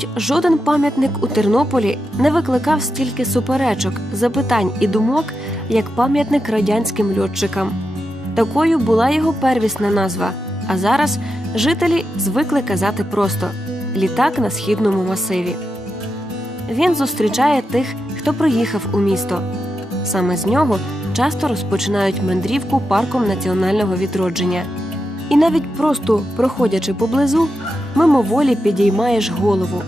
Мабуть, жоден пам'ятник у Тернополі не викликав стільки суперечок, запитань і думок, як пам'ятник радянським льотчикам. Такою була його первісна назва. А зараз жителі звикли казати просто літак на східному масиві. Він зустрічає тих, хто приїхав у місто. Саме з нього часто розпочинають мандрівку парком національного відродження. І навіть просто проходячи поблизу, мимоволі підіймаєш голову,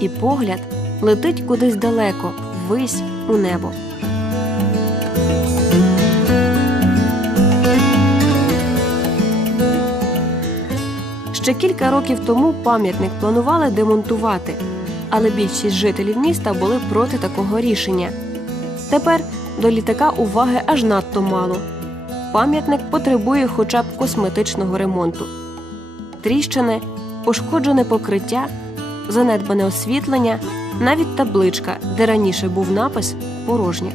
і погляд летить кудись далеко, ввись у небо. Ще кілька років тому пам'ятник планували демонтувати, але більшість жителів міста були проти такого рішення. Тепер до літака уваги аж надто мало. Пам'ятник потребує хоча б косметичного ремонту. Тріщини, пошкоджене покриття, занедбане освітлення, навіть табличка, де раніше був напис порожня.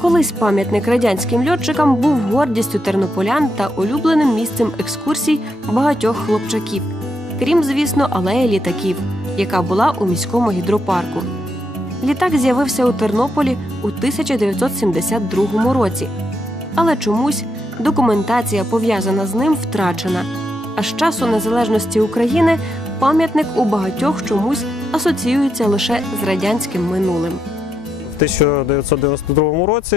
Колись пам'ятник радянським льотчикам був гордістю тернополян та улюбленим місцем екскурсій багатьох хлопчаків, крім, звісно, алеї літаків, яка була у міському гідропарку. Літак з'явився у Тернополі у 1972 році, але чомусь документація пов'язана з ним втрачена. А з часу незалежності України пам'ятник у багатьох чомусь асоціюється лише з радянським минулим. В 1992 році,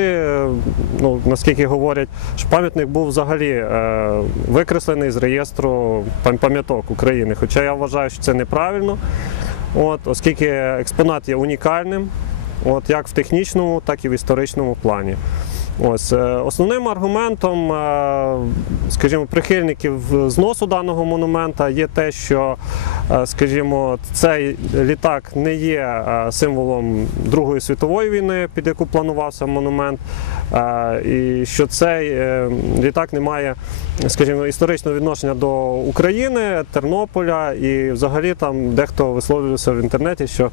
ну наскільки говорять, що пам'ятник був взагалі е, викреслений з реєстру пам'яток України. Хоча я вважаю, що це неправильно, от, оскільки експонат є унікальним, от, як в технічному, так і в історичному плані. Ось е, основним аргументом, е, скажімо, прихильників зносу даного монумента є те, що, е, скажімо, цей літак не є символом Другої світової війни, під яку планувався монумент, і що цей літак не має, скажімо, історичного відношення до України, Тернополя, і взагалі там дехто висловлювався в інтернеті, що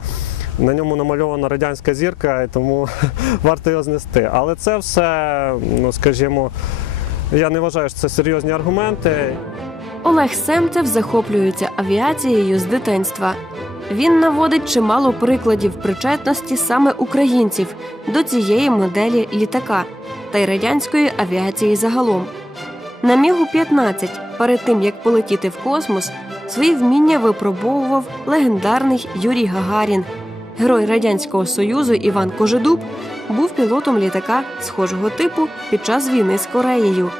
на ньому намальована радянська зірка, і тому варто його знести. Але це все, ну скажімо, я не вважаю, що це серйозні аргументи. Олег Семцев захоплюється авіацією з дитинства. Він наводить чимало прикладів причетності саме українців до цієї моделі літака та й радянської авіації загалом. На мігу 15 перед тим як полетіти в космос, свої вміння випробовував легендарний Юрій Гагарін. Герой радянського союзу Іван Кожедуб був пілотом літака схожого типу під час війни з Кореєю.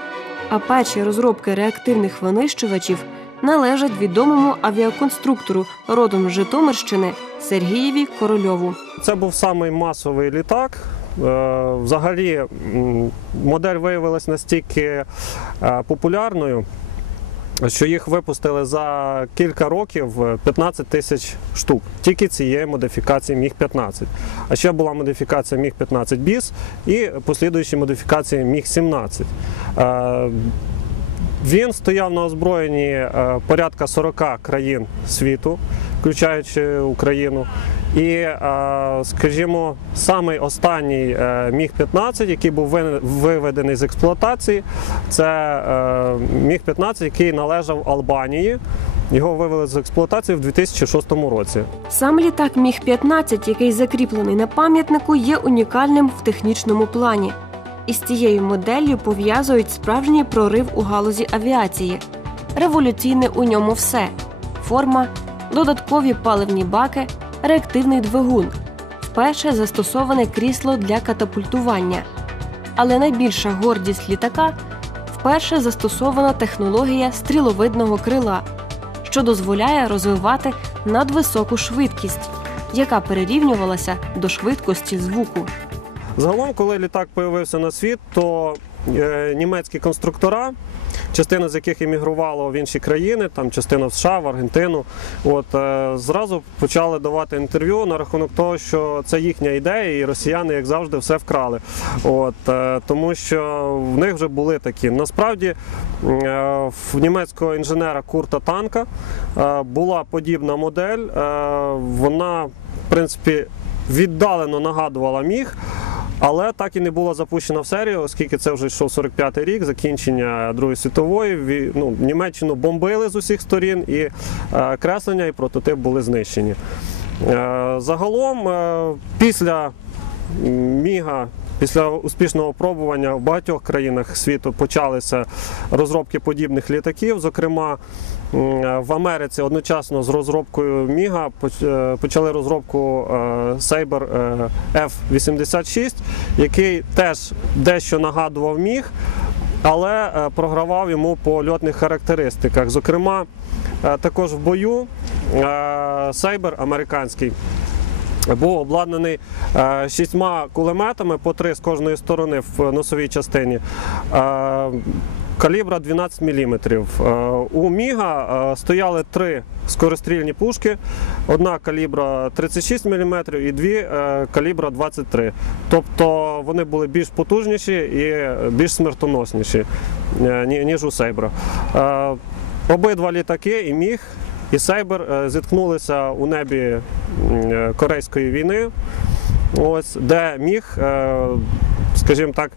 А перші розробки реактивних винищувачів належать відомому авіаконструктору родом з Житомирщини Сергієві Корольову. Це був самий масовий літак. Е, Взагалі модель виявилась настільки е, популярною, що їх випустили за кілька років е, 15 тисяч штук. Тільки цієї модифікації Міг-15. А ще була модифікація Міг-15 Біс і послідуючі модифікації Міг-17. Е, Він стояв на озброєнні е, порядка 40 країн світу, включаючи Україну. І, е, скажімо, самий останній е, Міг-15, який був виведений з експлуатації, це е, Міг-15, який належав Албанії. Його вивели з експлуатації в 2006 році. Сам літак Міг 15 який закріплений на пам'ятнику, є унікальним в технічному плані. Із цією моделлю пов'язують справжній прорив у галузі авіації. Революційне у ньому все: форма, додаткові паливні баки, реактивний двигун, вперше застосоване крісло для катапультування. Але найбільша гордість літака вперше застосована технологія стріловидного крила, що дозволяє розвивати надвисоку швидкість, яка перерівнювалася до швидкості звуку. Загалом, коли літак появився на світ, то е, німецькі конструктора, частина з яких емігрувала в інші країни, там частина в США, в Аргентину, от е, зразу почали давати інтерв'ю на рахунок того, що це їхня ідея, і росіяни, як завжди, все вкрали. От е, тому, що в них вже були такі. Насправді е, в німецького інженера Курта Танка була подібна модель. Вона, в принципі, віддалено нагадувала міг. Але так і не було запущено в серію, оскільки це вже йшов 45-й рік, закінчення Другої світової. Ну, Німеччину бомбили з усіх сторін, і е, креслення і прототип були знищені. Е, Загалом, е, після Міга. Після успішного пробування в багатьох країнах світу почалися розробки подібних літаків. Зокрема, в Америці одночасно з розробкою Міга е, почали розробку е, Sabre е, F-86, який теж дещо нагадував Міг, але е, програвав йому по льотних характеристиках. Зокрема, е, також в бою е, американський був обладнаний е, шістьма кулеметами по три з кожної сторони в носовій частині. Е, Калібра 12 мм. У Міга е, стояли три скорострільні пушки, одна калібра 36 мм і дві е, калібра 23 Тобто вони були більш потужніші і більш смертоносніші, е, ніж у Сейбра. Е, Обидва літаки, і Міг, і Сейбер е, зіткнулися у небі е, Корейської війни, ось, де міг, е, скажімо так,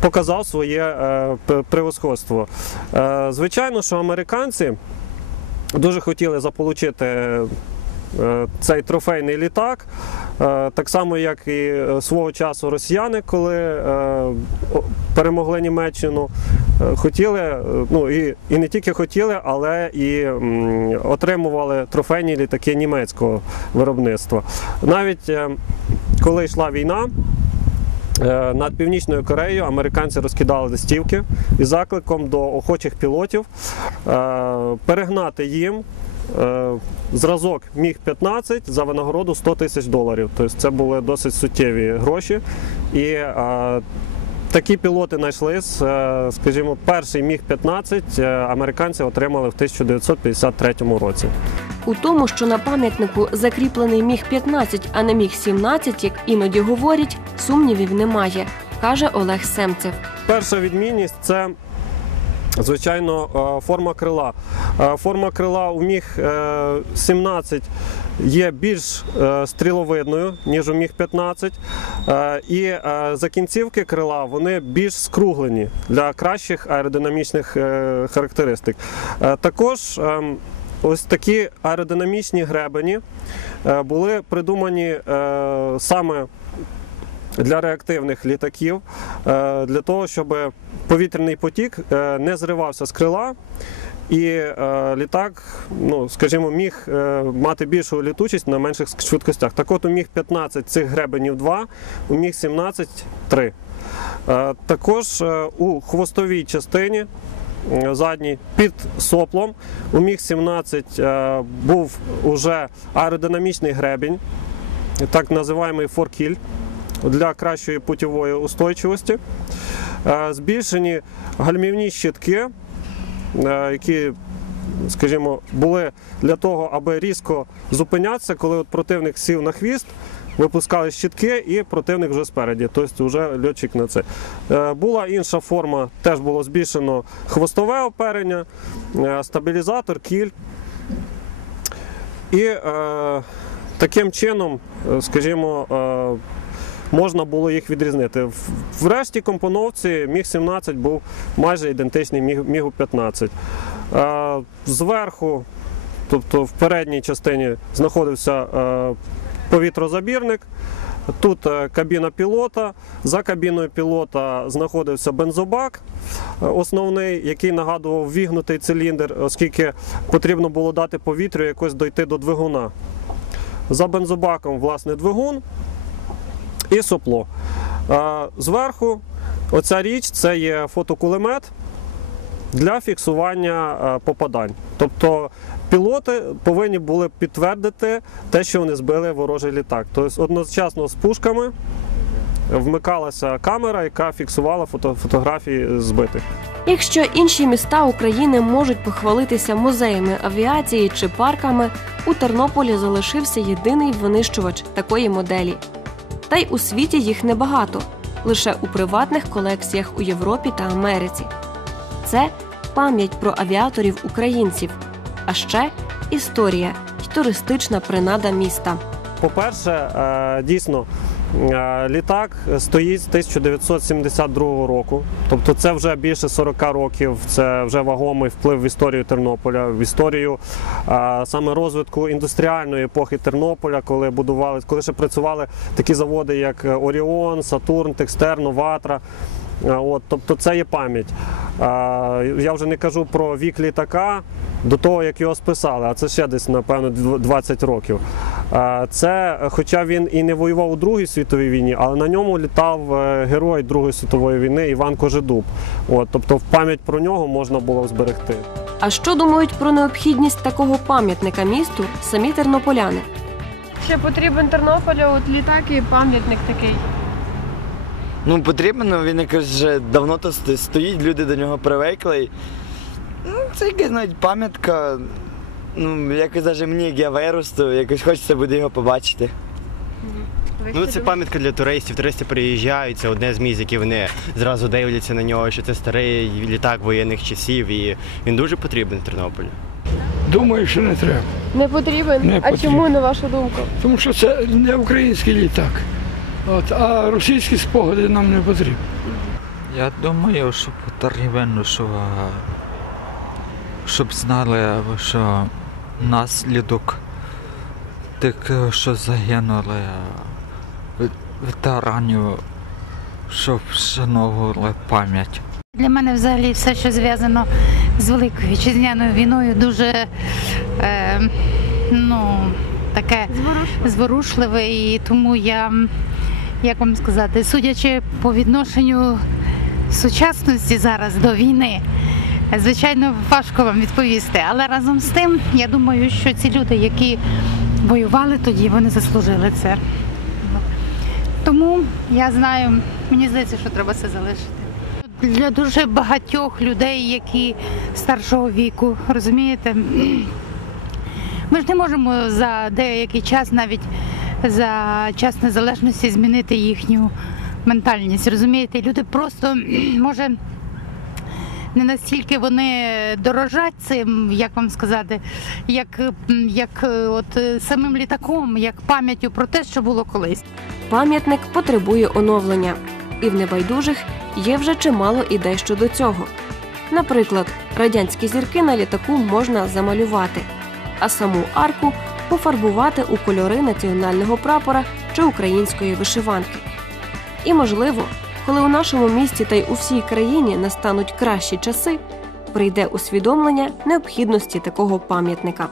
показав своє е, превосходство. Е, Звичайно, що американці дуже хотіли заполучити е, цей трофейний літак, так само, як і свого часу росіяни, коли перемогли Німеччину. Хотіли, ну і, і не тільки хотіли, але і м, отримували трофейні літаки німецького виробництва. Навіть е, коли йшла війна, Над Північною Кореєю американці розкидали листівки із закликом до охочих пілотів е, перегнати їм е, зразок Міг-15 за винагороду 100 тисяч доларів. Тобто це були досить суттєві гроші. І е, такі пілоти знайшлись. Е, Скажімо, перший Міг-15 е, американці отримали в 1953 році. У тому, що на пам'ятнику закріплений міг 15, а не міг 17, як іноді говорять, сумнівів немає, каже Олег Семцев. Перша відмінність це. Звичайно, е, форма крила. Е, Форма крила у міг е, 17 є більш е, стріловидною, ніж у міг 15. Е, І е, закінцівки крила вони більш скруглені для кращих аеродинамічних е, характеристик. Е, Також ем, ось такі аеродинамічні гребені е, були придумані е, саме для реактивних літаків, е, для того, щоб повітряний потік не зривався з крила. І е, літак, ну скажімо, міг е, мати більшу літучість на менших швидкостях. Так от у міг 15 цих гребенів 2, у міг 17 3. Е, також е, у хвостовій частині задній під соплом у міг 17 е, був уже аеродинамічний гребінь, так називаємо форкіль для кращої путівої устойчивості. Е, Збільшені гальмівні щитки, е, які, скажімо, були для того, аби різко зупинятися, коли от противник сів на хвіст. Випускали щитки і противник вже спереді, тобто вже льотчик на це. Е, Була інша форма, теж було збільшено хвостове оперення, е, стабілізатор, кіль. І е, таким чином, е, скажімо, е, можна було їх відрізнити. В- В решті компоновці Міг 17 був майже ідентичний Мігу 15. Е, Зверху, тобто в передній частині, знаходився повітрозабірник. Тут е, кабіна пілота. За кабіною пілота знаходився бензобак е, основний, який нагадував вігнутий циліндр, оскільки потрібно було дати повітрю якось дойти до двигуна. За бензобаком, власне, двигун і сопло. Е, Зверху оця річ це є фотокулемет для фіксування е, попадань. Тобто пілоти повинні були підтвердити те, що вони збили ворожий літак. Тобто одночасно з пушками вмикалася камера, яка фіксувала фото- фотографії збитих. Якщо інші міста України можуть похвалитися музеями авіації чи парками, у Тернополі залишився єдиний винищувач такої моделі. Та й у світі їх небагато, лише у приватних колекціях у Європі та Америці. Це пам'ять про авіаторів українців, а ще історія й туристична принада міста. По-перше, е, дійсно, Е, Літак стоїть з 1972 року, тобто це вже більше 40 років. Це вже вагомий вплив в історію Тернополя, в історію е, саме розвитку індустріальної епохи Тернополя, коли будували, коли ще працювали такі заводи, як Оріон, Сатурн, Текстерно, Ватра. От, тобто це є пам'ять. Я вже не кажу про вік літака до того, як його списали, а це ще десь, напевно, дв- 20 років. Це, хоча він і не воював у Другій світовій війні, але на ньому літав е, герой Другої світової війни Іван Кожедуб. От, тобто в пам'ять про нього можна було зберегти. А що думають про необхідність такого пам'ятника місту самі тернополяни? Ще потрібен Тернополю от літак і пам'ятник такий. Ну, потрібно, він якось вже давно то стоїть, люди до нього привикли. Ну, це якась навіть пам'ятка. Ну, якось навіть мені, як я виросту, якось хочеться буде його побачити. Ну, це пам'ятка для туристів. Туристи приїжджають, це одне з місць, які вони зразу дивляться на нього, що це старий літак воєнних часів, і він дуже потрібен Тернополю. Думаю, що не треба. Не потрібен? Не а потрібен. чому, на вашу думку? Тому що це не український літак. От, а російські спогади нам не потрібні. Я думаю, що потрібно, що, щоб знали, що наслідок тих, що загинули ве- ветеранів, щоб вшановували пам'ять. Для мене взагалі все, що зв'язано з Великою вітчизняною війною, дуже е, ну, таке зворушливе. І тому я, як вам сказати, судячи по відношенню сучасності зараз до війни, звичайно, важко вам відповісти. Але разом з тим, я думаю, що ці люди, які воювали тоді, вони заслужили це. Тому я знаю, мені здається, що треба це залишити. Для дуже багатьох людей, які старшого віку, розумієте, ми ж не можемо за деякий час, навіть за час незалежності, змінити їхню ментальність. Розумієте, люди просто може. Не настільки вони дорожать цим, як вам сказати, як, як е, от е, самим літаком, як пам'яттю про те, що було колись. Пам'ятник потребує оновлення, і в небайдужих є вже чимало ідей щодо цього. Наприклад, радянські зірки на літаку можна замалювати, а саму арку пофарбувати у кольори національного прапора чи української вишиванки. І можливо, коли у нашому місті та й у всій країні настануть кращі часи, прийде усвідомлення необхідності такого пам'ятника.